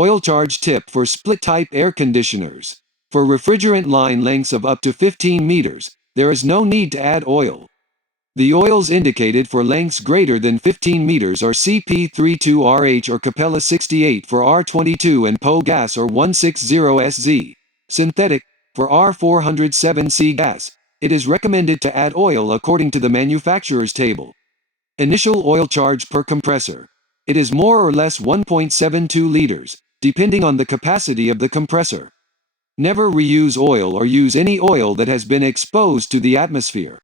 Oil charge tip for split-type air conditioners. For refrigerant line lengths of up to 15 meters, there is no need to add oil. The oils indicated for lengths greater than 15 meters are CP32RH or Capella 68 for R22 and PO gas or 160SZ. Synthetic, for R407C gas, it is recommended to add oil according to the manufacturer's table. Initial oil charge per compressor. It is more or less 1.72 liters, depending on the capacity of the compressor. Never reuse oil or use any oil that has been exposed to the atmosphere.